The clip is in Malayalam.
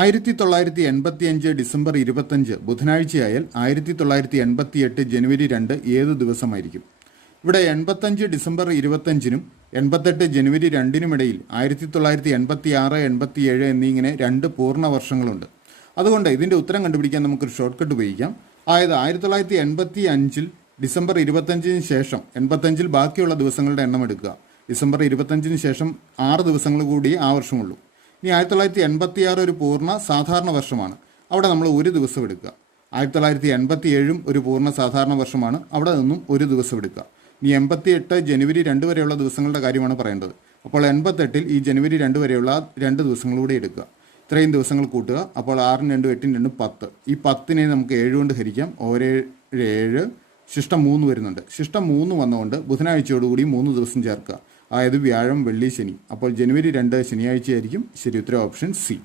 1985 ഡിസംബർ 25 ബുധനാഴ്ചയായാൽ 1988 ജനുവരി 2 ഏത് ദിവസമായിരിക്കും? ഇവിടെ 85 ഡിസംബർ 25-നും 88 ജനുവരി 2-നും ഇടയിൽ 1986, 87 എന്നിങ്ങനെ രണ്ട് പൂർണ്ണ വർഷങ്ങളുണ്ട്. അതുകൊണ്ട് ഇതിൻ്റെ ഉത്തരം കണ്ടുപിടിക്കാൻ നമുക്കൊരു ഷോർട്ട് കട്ട് ഉപയോഗിക്കാം. അതായത് 1985 ഡിസംബർ 25-ന് ശേഷം 85 ബാക്കിയുള്ള ദിവസങ്ങളുടെ എണ്ണം എടുക്കുക. ഡിസംബർ 25-ന് ശേഷം 6 ദിവസങ്ങൾ കൂടി ആ വർഷമുള്ളൂ. ഇനി 1986 ഒരു പൂർണ്ണ സാധാരണ വർഷമാണ്. അവിടെ നമ്മൾ ഒരു ദിവസം എടുക്കുക. 1987 ഒരു പൂർണ്ണ സാധാരണ വർഷമാണ്. അവിടെ നിന്നും ഒരു ദിവസം എടുക്കുക. ഇനി 88 ജനുവരി 2 വരെയുള്ള ദിവസങ്ങളുടെ കാര്യമാണ് പറയേണ്ടത്. അപ്പോൾ 88-ൽ ഈ ജനുവരി 2 വരെയുള്ള 2 ദിവസങ്ങളൂടെ എടുക്കുക. ഇത്രയും ദിവസങ്ങൾ കൂട്ടുക. അപ്പോൾ 6 2 8 2 10. ഈ 10-നെ നമുക്ക് 7 കൊണ്ട് ഹരിക്കാം. 7 ശിഷ്ടം 3 വരുന്നുണ്ട്. ശിഷ്ടം 3 വന്നുകൊണ്ട് ബുധനാഴ്ചയോടുകൂടി 3 ദിവസം ചേർക്കുക. അതായത് വ്യാഴം, വെള്ളി, ശനി. അപ്പോൾ ജനുവരി 2 ശനിയാഴ്ചയായിരിക്കും. ശരി ഉത്തരം ഓപ്ഷൻ സി.